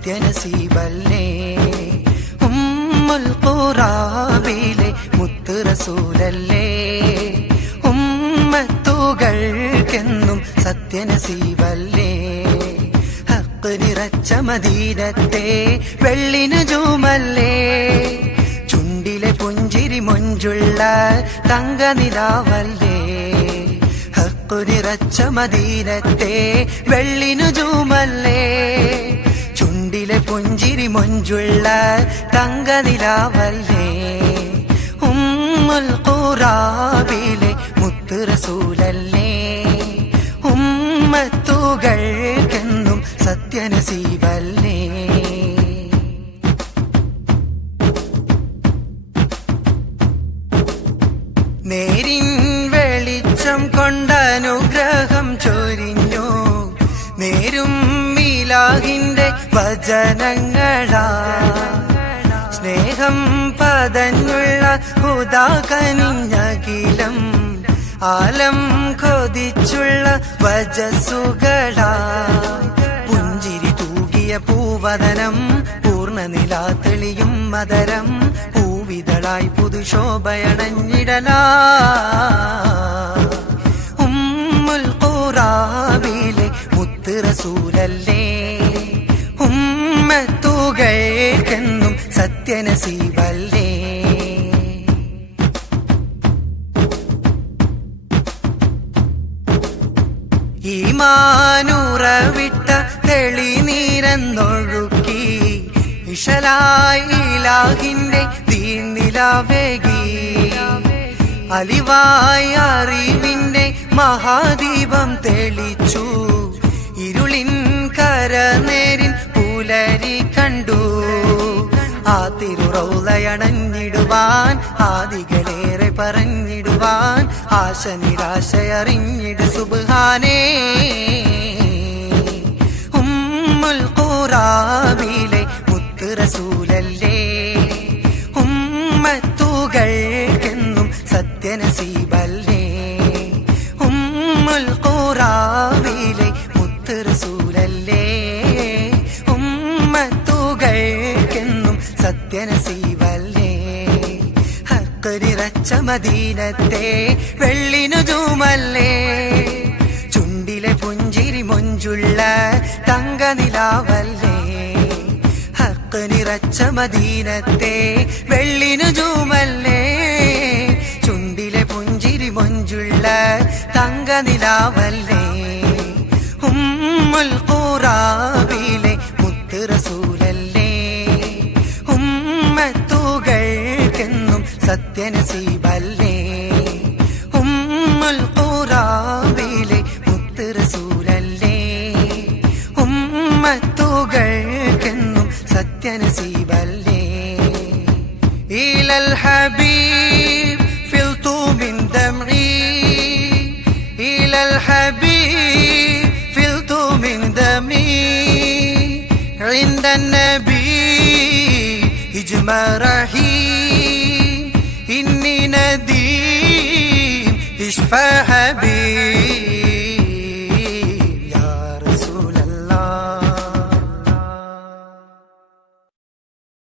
സത്യനസീബല്ലേ ഉമ്മുൽ ഖുറാബിലെ മുത്ത് റസൂലല്ലേ ഉമ്മത്തുകൾക്കെന്നും സത്യനസീബല്ലേ? ഹക്ക് നിറച്ച മദീനത്തെ വെള്ളിനു ജൂമല്ലേ ചുണ്ടിലെ പുഞ്ചിരി മുഞ്ചുള്ള തങ്ക നിലാവല്ലേ ഹക്കു നിറച്ച മദീനത്തെ വെള്ളിനു ജൂമല്ലേ ചുണ്ടിലെ പുഞ്ചിരി മൊഞ്ചുള്ള തങ്ക നിലാവല്ലേ ഉമ്മുൽ ഖുറാബിലെ മുത്ത് വചനങ്ങളാ സ്നേഹം പതഞ്ഞുള്ള ഉദാകനിഞ്ഞകിലം ആലം കൊതിച്ചുള്ള വജസുകളാ പുഞ്ചിരി തൂകിയ പൂവതനം പൂർണനില തെളിയും മദരം പൂവിതളായി പുതുശോഭയണഞ്ഞിടലാ ഉമ്മത്തുകൾക്കെന്നും ഈ മാനുറവിട്ട തെളിനീരെന്നൊഴുക്കി ഇഷലായി ഇലാഹിന്റെ ദീനിലാവേകി അലിവായ അറിവിന്റെ മഹാദീപം തെളിച്ചു. ഇരുളിൻ കരനേരിൻ പുലരി കണ്ണു തിരുറൗലയണഞ്ഞിടുവാൻ ആദികളേറെ പറഞ്ഞിടുവാൻ ആശ നിരാശയറിഞ്ഞിടു സുബാനേ ഉമ്മുൽ കൂറാവിലെ മുത്തുറസൂലല്ലേ? ഉമ്മത്തുകൾക്കെന്നും സത്യനസീബല്ലേ? ഉമ്മുൽ ഹക്കരിറച്ച മദീനത്തെ വെള്ളിനു ജൂമല്ലേ ചുണ്ടിലെ പുഞ്ചിരി മൊഞ്ചുള്ള തങ്ക നിലാവല്ലേ ഹക്ക് നിറച്ച മദീനത്തെ വെള്ളിനു ജൂമല്ലേ ചുണ്ടിലെ പുഞ്ചിരി മൊഞ്ചുള്ള തങ്ക നിലാവല്ലേ ഉമ്മുൽ ഖുറാബിലെ സത്യനസീബല്ലേ ഉമ്മുൽ ഖുറാബിലെ മുത്ത് റസൂലല്ലേ ഉമ്മത്തുകൾക്കെന്നും സത്യനസീബല്ലേ ഇലൽ ഹബീബ് ഫിൽതു മിൻ ദംഇ ഇലൽ ഹബീബ് ഫിൽതു മിൻ ദമി عند النبي اجمع رحيم إني نديم اشفى حبيب